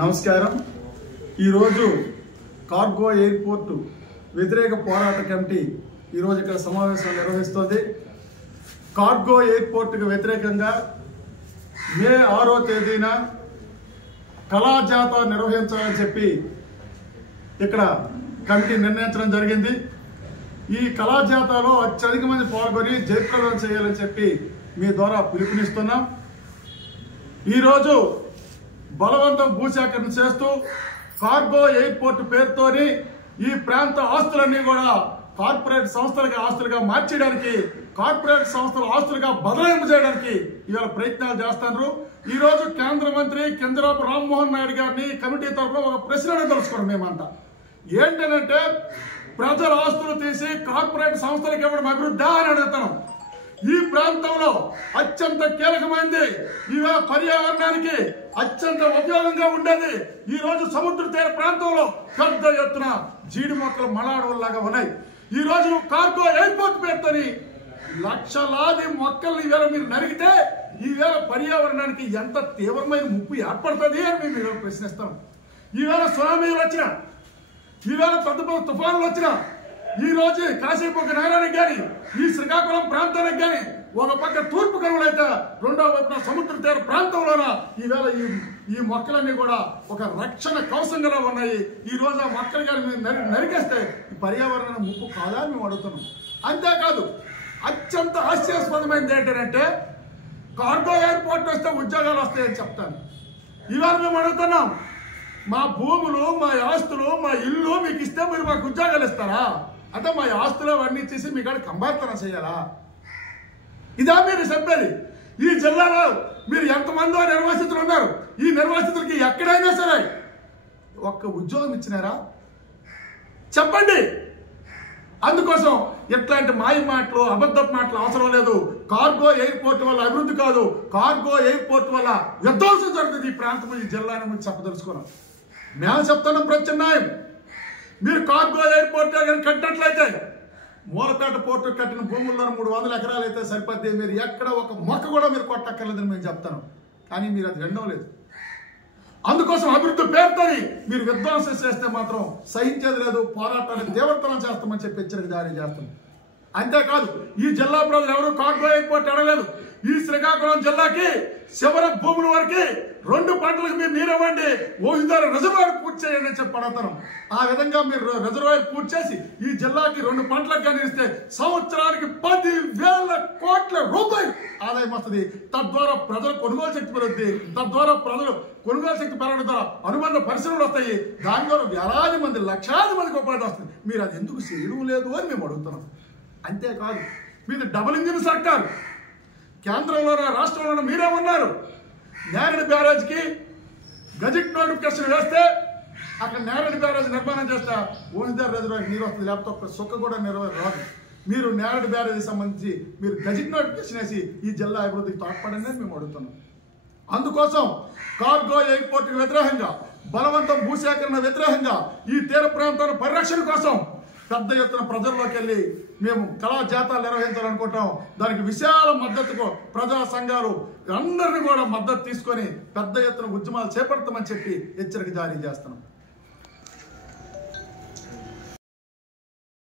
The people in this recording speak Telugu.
నమస్కారం। ఈరోజు కార్గో ఎయిర్పోర్ట్ వ్యతిరేక పోరాట కమిటీ ఈరోజు ఇక్కడ సమావేశం నిర్వహిస్తుంది। కార్గో ఎయిర్పోర్ట్కు వ్యతిరేకంగా మే 6వ తేదీన కళాజాత నిర్వహించాలని చెప్పి ఇక్కడ కమిటీ నిర్ణయించడం జరిగింది। ఈ కళాజాతలో అత్యధిక మంది పాల్గొని జయప్రదం చేయాలని చెప్పి మీ ద్వారా పిలుపునిస్తున్నాం। ఈరోజు బలవంతం భూసేకరణ చేస్తూ కార్గో ఎయిర్పోర్ట్ పేరుతోని ఈ ప్రాంత ఆస్తులన్నీ కూడా కార్పొరేట్ సంస్థలుగా ఆస్తులుగా మార్చడానికి, కార్పొరేట్ సంస్థల ఆస్తులుగా బదలాయింపు చేయడానికి ఇవాళ ప్రయత్నాలు చేస్తున్నారు। ఈ రోజు కేంద్ర మంత్రి కింజరాపు రామ్మోహన్ నాయుడు గారిని కమిటీ తరఫున ఒక ప్రశ్న తెలుసుకున్నాం మేమంతా। ఏంటంటే ప్రజల ఆస్తులు తీసి కార్పొరేట్ సంస్థలకు ఇవ్వడం అభివృద్ధి అని అడుగుతాం। ఈ ప్రాంతంలో అత్యంత కీలకమైనది, ఇవాళ పర్యావరణానికి అత్యంత ఉపయోగంగా ఉండేది ఈ రోజు సముద్ర తీర ప్రాంతంలో పెద్ద ఎత్తున జీడి మొక్కలు మలాడవల్లాగా ఉన్నాయి। ఈ రోజు కార్గో ఎయిర్పోర్ట్ పేరుతోని లక్షలాది మొక్కల్ని ఈవేళ మీరు నరిగితే ఈవేళ పర్యావరణానికి ఎంత తీవ్రమైన ముప్పు ఏర్పడుతుంది అని మేము ప్రశ్నిస్తాం। ఈవేళ సునామీలు వచ్చినా, ఈవేళ పెద్ద పెద్ద తుఫానులు వచ్చినా, ఈ రోజు కాశీపూక నగరానికి కానీ ఈ శ్రీకాకుళం ప్రాంతానికి కానీ ఒక పక్క తూర్పు కనుమలైతే రెండో వైపున సముద్ర తీర ప్రాంతంలోన ఈవేళ ఈ మొక్కలన్నీ కూడా ఒక రక్షణ కవచంగా ఉన్నాయి। ఈ రోజు ఆ మొక్కలు కానీ నరికేస్తే ఈ పర్యావరణ ముప్పు కాదా మేము అడుగుతున్నాం। అంతేకాదు అత్యంత హాస్యాస్పదమైనది ఏంటంటే కార్గో ఎయిర్పోర్ట్ వస్తే ఉద్యోగాలు వస్తాయని చెప్తాను। ఇవాళ మేము అడుగుతున్నాం, మా భూములు, మా ఆస్తులు, మా ఇల్లు మీకు ఇస్తే మీరు మాకు ఉద్యోగాలు ఇస్తారా? అంటే మా ఆస్తులు అవన్నీ ఇచ్చేసి మీ కాడ కంబార్తనం చేయాలా? ఇదా మీరు చెప్పేది? ఈ జిల్లాలో మీరు ఎంతమందో నిర్వాసితులు ఉన్నారు, ఈ నిర్వాసితులకి ఎక్కడైనా సరే ఒక్క ఉద్యోగం ఇచ్చినారా చెప్పండి। అందుకోసం ఇట్లాంటి మాయ మాటలు, అబద్ధపు మాటలు అవసరం లేదు। కార్గో ఎయిర్పోర్ట్ వల్ల అభివృద్ధి కాదు, కార్గో ఎయిర్పోర్ట్ వల్ల విధ్వంసం జరుగుతుంది ఈ ప్రాంతం, ఈ జిల్లాని చెప్పదలుచుకున్నాం। మేము చెప్తున్నాం ప్రత్యామ్నాయం, మీరు కార్గో ఎయిర్పోర్ట్ కట్టినట్లయితే మూలపేట పోర్టు కట్టిన భూముల్లో 300 ఎకరాలు అయితే సరిపోద్ది, మీరు ఎక్కడ ఒక మొక్క కూడా మీరు కొట్టక్కర్లేదని మేము చెప్తాను। కానీ మీరు అది వినడం లేదు। అందుకోసం అభివృద్ధి పేరుతోని మీరు విధ్వంసం చేస్తే మాత్రం సహించేది లేదు, పోరాటానికి తీవ్రతరం చేస్తామని చెప్పి హెచ్చరిక జారీ చేస్తాం। అంతేకాదు ఈ జిల్లా ప్రజలు ఎవరు కార్గో ఎయిర్పోర్ట్ అడగలేదు। ఈ శ్రీకాకుళం జిల్లాకి చివరి భూముల వరకు 2 పంటలకు మీరు నీరవ్వండి, ఓహిదారు రిజర్వాయర్ పూర్తి చేయండి అని చెప్పి అడుగుతాం। ఆ విధంగా మీరు రిజర్వాయర్ పూర్తి చేసి ఈ జిల్లాకి 2 పంటలకు కానీ ఇస్తే సంవత్సరానికి 10,000 కోట్ల రూపాయలు ఆదాయం వస్తుంది। తద్వారా ప్రజల కొనుగోలు శక్తి పెరుగుతుంది, తద్వారా ప్రజలు కొనుగోలు శక్తి పెరగడం ద్వారా అనుబంధ పరిశ్రమలు వస్తాయి, దాని ద్వారా వేలాది మంది, లక్షలాది మందికి ఉపాధి వస్తుంది। మీరు అది ఎందుకు చేయడం లేదు అని మేము అడుగుతున్నాం। అంతేకాదు మీది డబుల్ ఇంజిన్ సర్కారు, కేంద్రంలోనే రాష్ట్రంలోనే మీరే ఉన్నారు। నేరేడు బ్యారేజ్కి గజెట్ నోటిఫికేషన్ వేస్తే అక్కడ నేరేడు బ్యారేజ్ నిర్మాణం చేస్తే ఓనిదార్ రిజర్వాయర్ నీరు వస్తుంది, లేకపోతే ఒక్క సుక్క కూడా రాదు। మీరు నేరేడు బ్యారేజ్కి సంబంధించి మీరు గజెట్ నోటిఫికేషన్ వేసి ఈ జిల్లా అభివృద్ధికి తోడ్పడండి అని మేము అడుగుతున్నాం। అందుకోసం కార్గో ఎయిర్పోర్ట్కి వ్యతిరేకంగా, బలవంతం భూసేకరణ వ్యతిరేకంగా, ఈ తీర ప్రాంతాల పరిరక్షణ కోసం పెద్ద ఎత్తున ప్రజల్లోకి వెళ్ళి మేము కళాజాతాలు నిర్వహించాలనుకుంటాం। దానికి విశాల మద్దతుకు ప్రజా సంఘాలు అందరినీ కూడా మద్దతు తీసుకొని పెద్ద ఎత్తున ఉద్యమాలు చేపడతామని చెప్పి హెచ్చరిక జారీ చేస్తున్నాం।